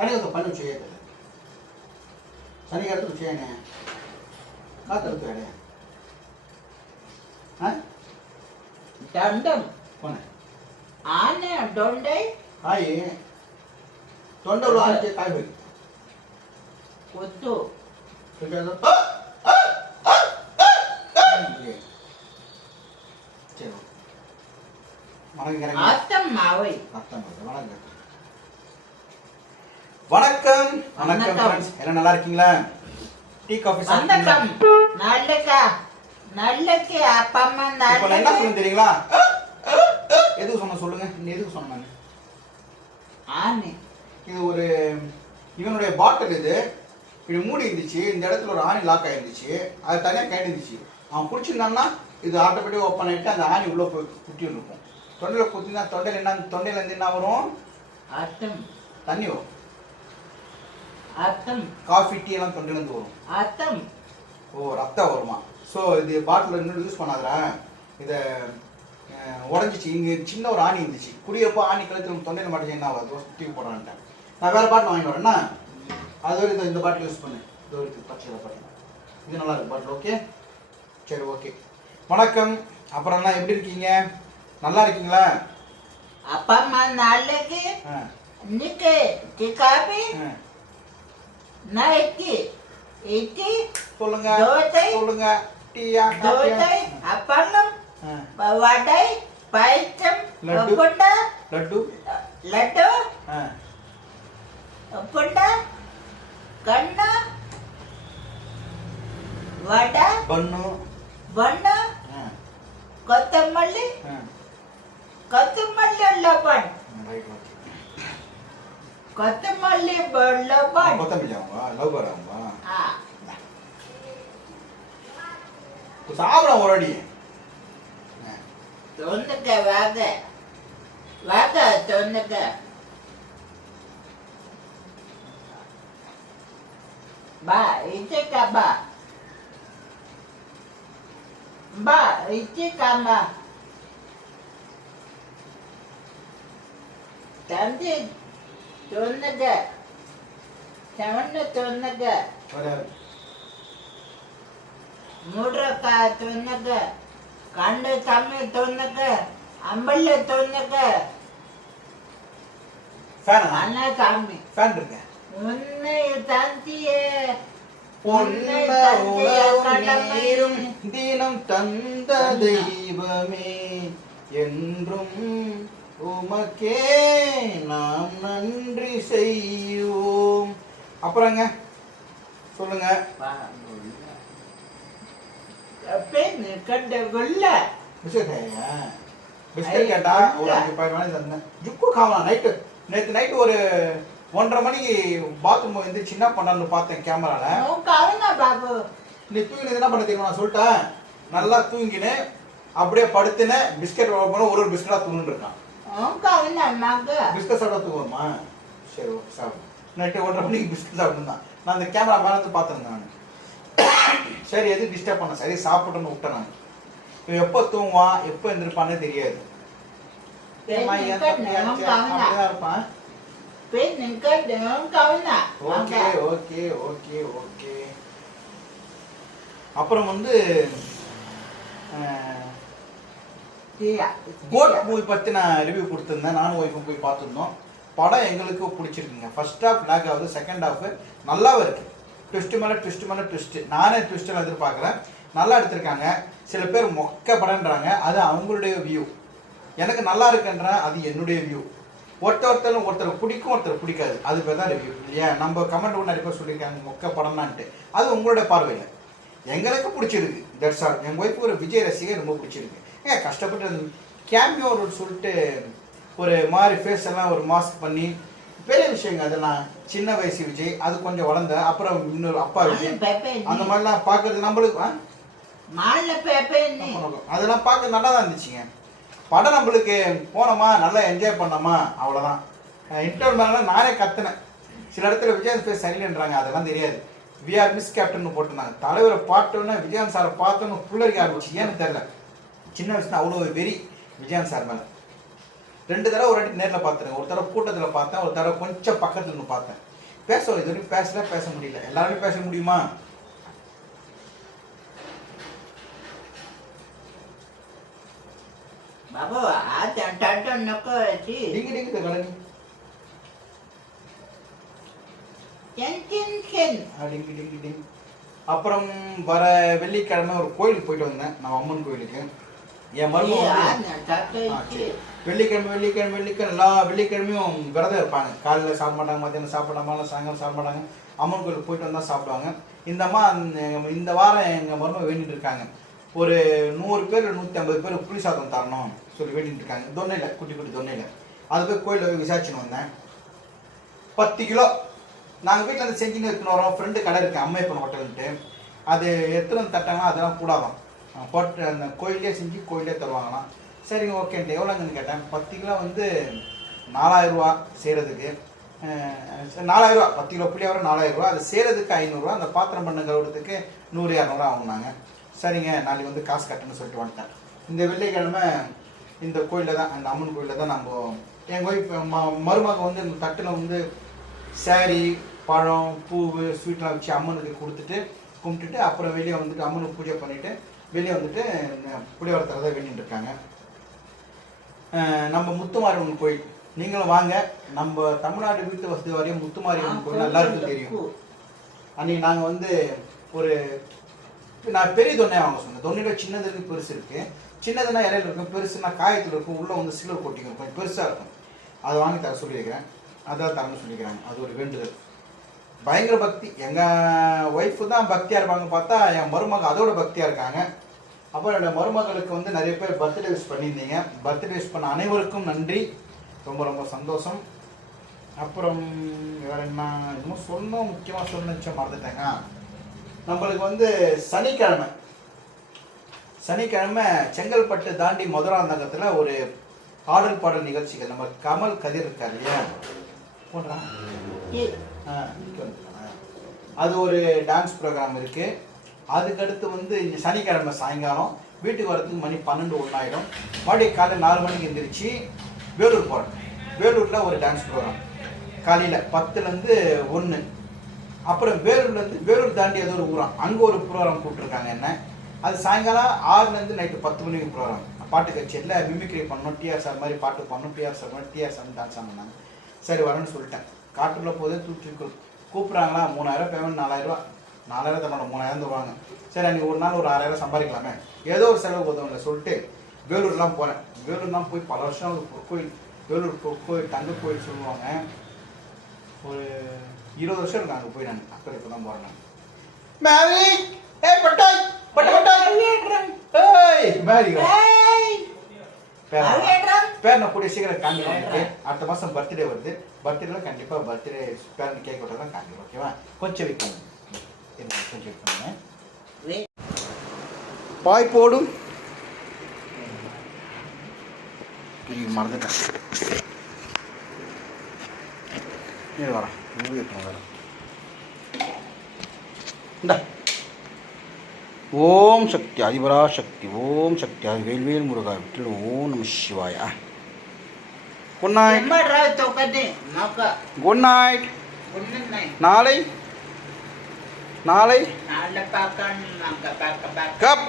కనుక పనులు చేయదు சனிக்கிழத்து செய்யணே காத்தலுக்கு வேடே தண்டம். கொனே ஆனே டொண்டை காய். தொண்டவுல ஆச்சு காய் போய் கொத்து. வணக்கம் அத்தம் மாவை. அத்தம் மாவை. வணக்கம் வணக்கம். வணக்கம். ஃப்ரெண்ட்ஸ் எல்லாம் நல்லா இருக்கீங்களா? டீ காஃபி வணக்கம். சாப்பிட்டீங்களா நல்லக்க நல்லக்கு அப்பம்மா இப்போ நான் என்ன சொல்லுங்க தெரியுங்களா? எதுக்கு சொன்ன சொல்லுங்க. நீ எதுக்கு சொன்ன நான்? ஆனே. இது ஒரு இவனுடைய பாட்டில் இது. இப்படி மூடி இருந்துச்சு. இந்த இடத்துல ஒரு ஆணி லாக் ஆயிருந்துச்சு. அது தனியாக கைட்டு இருந்துச்சு. அவன் பிடிச்சிருந்தான்னா இது ஆட்டோமேட்டிக் ஓப்பன் ஆகிட்டு அந்த ஆணி உள்ளே போய் குத்திட்டு இருக்கும் தொண்டையில் குத்தினா தொண்டையில் என்ன தொண்டையில் இருந்து என்ன வரும்? தண்ணி வரும். அத்தம் காஃபி டீ எல்லாம் தொண்டையிலேருந்து வரும் அத்தம் ஓ ரத்தம் வருமா? ஸோ இது பாட்டில் இன்னும் யூஸ் பண்ணாதடா. இதை உடஞ்சிச்சு. இங்கே சின்ன ஒரு ஆணி இருந்துச்சு. குடியப்போ ஆணி கழுத்து தொண்டையில் மாட்டேங்க என்ன ஆகுது? தூக்கி போடான்ட்டேன் நான் வேறு பாட்டில் வாங்கிட்டு வரேன்னா அது வரைக்கும் இந்த- பாட்டில் யூஸ் பண்ணு. இது வரைக்கும் பச்சை பாட்டில் இது நல்லா இருக்கு பாட்டில் ஓகே சரி ஓகே வணக்கம். அப்புறம் என்ன எப்படி இருக்கீங்க? நல்லா இருக்கீங்களா? அப்பம்மா நல்லக்கு ஆ. நிக்கு டிகாபி நாளைக்கு இட்லி சொல்லுங்க தோசை சொல்லுங்க டீயா தோசை அப்பளம் வடை பயிற்சம் புண்டா லட்டு லட்டு புண்டா கண்ணா వడ బన్ను బన్న కొత్తమల్లి కొత్తమల్లి అల్ల పండు கொத்தமல்லி பொல்லப்பா கொத்தமல்லி ஆமா லவ் பர் ஆமா சாப்பிட ஒரு அடி தொண்ணுக்க வாங்க. வாங்க தொண்ணுக்க. பா இச்சக்கா பா பா இச்சக்காமா தம்பி தொண்ணூறு செவன்னு தொண்ணூறு மூன்று க தொண்ணூறு கண்டு தமிழ் தொண்ணூறு அம்பல்ல தொண்ணூறு அண்ணா சாமி உன்னை தந்திய. உன்னும் தினம் தந்த தெய்வமே என்றும் உமக்கே நாம் நன்றி செய்வோம். அப்புறங்க சொல்லுங்க. பிஸ்கட் கேட்டா ஒரு அஞ்சு பாயிண்ட் வாங்கி தந்தேன். ஜுக்கு காவலாம் நைட்டு. நேற்று நைட்டு ஒரு ஒன்றரை மணிக்கு பாத்ரூம் வந்து சின்ன பண்ணான்னு பார்த்தேன் கேமரால. நீ தூங்கி என்ன பண்ண தெரியுமா நான் சொல்லிட்டேன்? நல்லா தூங்கினு அப்படியே படுத்துனேன் பிஸ்கட் ஒரு ஒரு பிஸ்கட்டா தூங்கிட்டு இருக்கான். கவன மக பிஸ்கட் சாப்பிட தூங்குமா சரி ஓகே சாப்பிடு. நைட்டு ஒன்றரை மணிக்கு பிஸ்கட் சாப்பிட்டுருந்தான் நான் அந்த கேமரா மேலே பார்த்துருந்தேன் நான். சரி எது டிஸ்டர்ப் பண்ண? சரி சாப்பிட்டுன்னு விட்டேன் நான். இவன் எப்போ தூங்குவான் எப்போ எந்திருப்பானே தெரியாது. இருப்பான். Okay okay okay okay. அப்புறம் வந்து கோட் மூவி பற்றி நான் ரிவ்யூ கொடுத்துருந்தேன். நானும் ஒய்ஃபும் போய் பார்த்துருந்தோம். படம் எங்களுக்கு பிடிச்சிருக்குங்க. ஃபர்ஸ்ட் ஹாஃப் லேக் ஆகுது செகண்ட் ஹாஃப் நல்லாவே இருக்கு. ட்விஸ்ட் மேலே ட்விஸ்ட் மேலே ட்விஸ்ட் நானே ட்விஸ்ட்டில் எதிர்பார்க்குறேன். நல்லா எடுத்திருக்காங்க. சில பேர் மொக்க படம்ன்றாங்க. அது அவங்களுடைய வியூ எனக்கு நல்லா இருக்குன்றேன். அது என்னுடைய வியூ ஒருத்தர் ஒருத்தர் ஒருத்தர் பிடிக்கும் ஒருத்தர் பிடிக்காது. அது பேர் தான் ரிவ்யூ இல்லையா? நம்ம கமெண்ட் ஒன்று நிறைய பேர் சொல்லியிருக்காங்க. மொக்க படம்னான்ட்டு. அது உங்களுடைய பார்வையில். எங்களுக்கு பிடிச்சிருக்கு. தட்ஸ் ஆல் என் ஒய்ஃபு ஒரு விஜய் ரசிகர் ரொம்ப பிடிச்சிருக்கு. ஏன் கஷ்டப்பட்டு கேமியோ சொல்லிட்டு ஒரு மாதிரி ஃபேஸ் எல்லாம் ஒரு மாஸ்க் பண்ணி பெரிய விஷயங்க அதெல்லாம் சின்ன வயசு விஜய் அது கொஞ்சம் வளர்ந்த அப்புறம் இன்னொரு அப்பா விஜய். அந்த மாதிரிலாம் பார்க்கறது நம்மளுக்கு அதெல்லாம் பார்க்க நல்லா தான் இருந்துச்சுங்க. படம் நம்மளுக்கு போனோமா நல்லா என்ஜாய் பண்ணோமா அவ்வளோதான் இன்டர்வல் மேலே நானே கத்துனேன். சில இடத்துல விஜயன் ஃபேஸ் சரியில்லைன்றாங்க அதெல்லாம் தெரியாது. விஆர் மிஸ் கேப்டன் போட்டிருந்தாங்க. தலைவரை பார்த்தோன்னே விஜயன் சாரை பார்த்தோன்னு புள்ளரிக்க ஆரம்பிச்சு ஏன்னு தெரியல. சின்ன வயசுல அவ்வளோ வெறி விஜயன் சார் மேலே. ரெண்டு தடவை ஒரு இடத்துக்கு நேரில் பார்த்துருங்க ஒரு தடவை கூட்டத்தில் பார்த்தேன் ஒரு தடவை கொஞ்சம் பக்கத்தில் இருந்து பார்த்தேன் பேச இது வரைக்கும் பேசல பேச முடியல. எல்லாருமே பேச முடியுமா? அப்புறம் வர வெள்ளிக்கிழமை ஒரு கோயிலுக்கு போயிட்டு வந்தேன். நான் அம்மன் கோயிலுக்கு. என் மருமகன் வெள்ளிக்கிழமை வெள்ளிக்கிழமை வெள்ளிக்கிழமை எல்லா வெள்ளிக்கிழமையும் விரதம் இருப்பாங்க. காலையில் சாப்பிட மாட்டாங்க மத்தியானம் சாப்பிட சாயங்காலம் சாப்பிட அம்மன் கோயிலுக்கு போயிட்டு வந்தால் சாப்பிடுவாங்க. இந்த அம்மா இந்த வாரம் எங்கள் மருமக வேண்டிகிட்டு இருக்காங்க. ஒரு நூறு பேர் நூற்றி ஐம்பது பேர் புளி சாதம் தரணும் சொல்லி வேண்டிகிட்டு இருக்காங்க. தொன்னையில் குட்டி குட்டி தொன்னையில். அது போய் கோயிலில் போய் விசாரிச்சுன்னு வந்தேன். பத்து கிலோ. நாங்கள் வீட்டில் அந்த செஞ்சுன்னு எடுத்துன்னு வரோம். ஃப்ரெண்டு கடை இருக்குது அம்மையப்பன் ஹோட்டல்ன்ட்டு அது எத்தனை தட்டாங்கன்னா அதெல்லாம் கூடாதான். போட்டு அந்த கோயிலே செஞ்சு கோயிலே தருவாங்களாம். சரிங்க ஓகேன்ட்டு எவ்வளோங்கன்னு கேட்டேன். பத்து கிலோ வந்து நாலாயிரம் ரூபா செய்கிறதுக்கு நாலாயிரரூவா பத்து கிலோ புளியாவரம் நாலாயிரம் ரூபா. அது செய்கிறதுக்கு ஐநூறுரூவா அந்த பாத்திரம் பண்ண கழுவுறதுக்கு நூறு இரநூறுவா ஆகுனாங்க சரிங்க நாளைக்கு வந்து காசு கட்டணும்னு சொல்லிட்டு வந்துட்டேன். இந்த வெள்ளிக்கிழமை இந்த கோயிலில் தான் அந்த அம்மன் கோயிலில் தான் நம்ம எங்கள் ஒய்ஃப் ம மருமகன் வந்து இந்த தட்டில் வந்து saree பழம் பூவு ஸ்வீட்லாம் வச்சு அம்மனுக்கு கொடுத்துட்டு கும்பிட்டுட்டு அப்புறம் வெளியே வந்துட்டு அம்மனுக்கு பூஜை பண்ணிவிட்டு வெளியே வந்துட்டு புளியவரத்தில் தான் வேண்டிட்டு இருக்காங்க. நம்ம முத்துமாரியம்மன் கோயில். நீங்களும் வாங்க. நம்ம தமிழ்நாடு வீட்டு வசதி வாரியம் முத்துமாரியம்மன் கோயில் எல்லாருக்கும் தெரியும். அன்னைக்கு நாங்கள் வந்து ஒரு நான் பெரிய தொன்னையை வாங்க சொன்னேன். தொன்னையோட சின்னது இருக்கு பெருசு இருக்கு. சின்னதுன்னா இலையில இருக்கும். பெருசுனா காயத்தில் இருக்கும். உள்ள வந்து சில்வர் கோட்டிங் இருக்கும். கொஞ்சம் பெருசாக இருக்கும். அதை வாங்கி தர சொல்லியிருக்கிறேன். அதான் தரணும்னு சொல்லிக்கிறாங்க அது ஒரு வேண்டுதல். பயங்கர பக்தி. எங்கள் ஒய்ஃபு தான் பக்தியாக இருப்பாங்க பார்த்தா என் மருமக அதோட பக்தியாக இருக்காங்க. அப்புறம் என்னோட மருமகளுக்கு வந்து நிறைய பேர் பர்த்டே விஷ் பண்ணியிருந்தீங்க. பர்த்டே விஷ் பண்ண அனைவருக்கும் நன்றி. ரொம்ப ரொம்ப சந்தோஷம். அப்புறம் வேறு என்ன? என்னமோ சொன்னோம் முக்கியமாக சொல்லணும் மறந்துட்டேங்க. நம்மளுக்கு வந்து சனிக்கிழமை. சனிக்கிழமை செங்கல்பட்டு தாண்டி மதுராந்தகத்தில் ஒரு ஆடல் பாடல் நிகழ்ச்சிகள். நம்ம கமல் கதிர் இருக்கார் இல்லையா? போடுறான் இங்க? அது ஒரு டான்ஸ் ப்ரோக்ராம் இருக்கு. அதுக்கடுத்து வந்து இந்த சனிக்கிழமை சாயங்காலம் வீட்டுக்கு வரதுக்கு மணி பன்னெண்டு ஒன்றாயிடும் மறுபடியும் காலையில் நாலு மணிக்கு எந்திரிச்சு வேலூர் போகிறேன் வேலூரில் ஒரு டான்ஸ் ப்ரோக்ராம் காலையில் பத்துலேருந்து ஒன்று அப்புறம் வேலூர்லேருந்து வேலூர் தாண்டி ஏதோ ஒரு ஊரம் அங்கே ஒரு ப்ரோக்ராம் கூப்பிட்ருக்காங்க என்ன? அது சாயங்காலம் ஆறுலேருந்து நைட்டு பத்து மணிக்கு ப்ரோக்ராம் பாட்டு கச்சேரியில் மிமிக்ரி பண்ணணும் டிஆர் சார் மாதிரி பாட்டு பண்ணணும் டிஆர் சார் மாதிரி டிஆர் சார் டான்ஸ் ஆடினாங்க சரி வரேன்னு சொல்லிட்டேன் காட்டுக்குள்ளே போதே தூக்கி கூப்பிட்றாங்களா மூணாயிரம் பேமெண்ட் நாலாயிரரூவா நாலாயிரம் தரோட மூணாயிரம் தருவாங்க சரி அன்றைக்கி ஒரு நாள் ஒரு ஆறாயிரம் சம்பாதிக்கலாமே ஏதோ ஒரு செலவு உதவும் சொல்லிட்டு வேலூர்லாம் போகிறேன் வேலூர்லாம் போய் பல வருஷம் ஒரு பொற்கோயில் வேலூர் பொற்கோயில் தங்க கோயில் சொல்லுவாங்க ஒரு இருபது வருஷம் இருக்கு அங்கே போய் நான் அக்கறை இப்போ தான் போகிறேன் மேரி ஏய் பட்டாய் பட்ட பட்டாய் ஏய் மேரி ஏய் பேர் அவியேட்ரம். பேர் நான் கூடிய சீக்கிரம் காமிக்கிறேன் உங்களுக்கு. அடுத்த மாதம் பர்த்டே வருது. பர்த்டேல கண்டிப்பாக பர்த்டே பேரண்ட் கேக் விட்டு தான் காமிக்கிறேன் ஓகேவா கொஞ்சம் வெயிட் பண்ணுங்க. கொஞ்சம் வெயிட் பண்ணுங்க. பாய் போடும். மறந்துட்டேன். வரேன் வரேன் இந்தா. ஓம் சக்தி அதிபரா சக்தி ஓம் சக்தி அது வேல்வேல் முருகா விட்டு ஓம் நம சிவாயா. Good night good night. நாளை? நாளை. கப்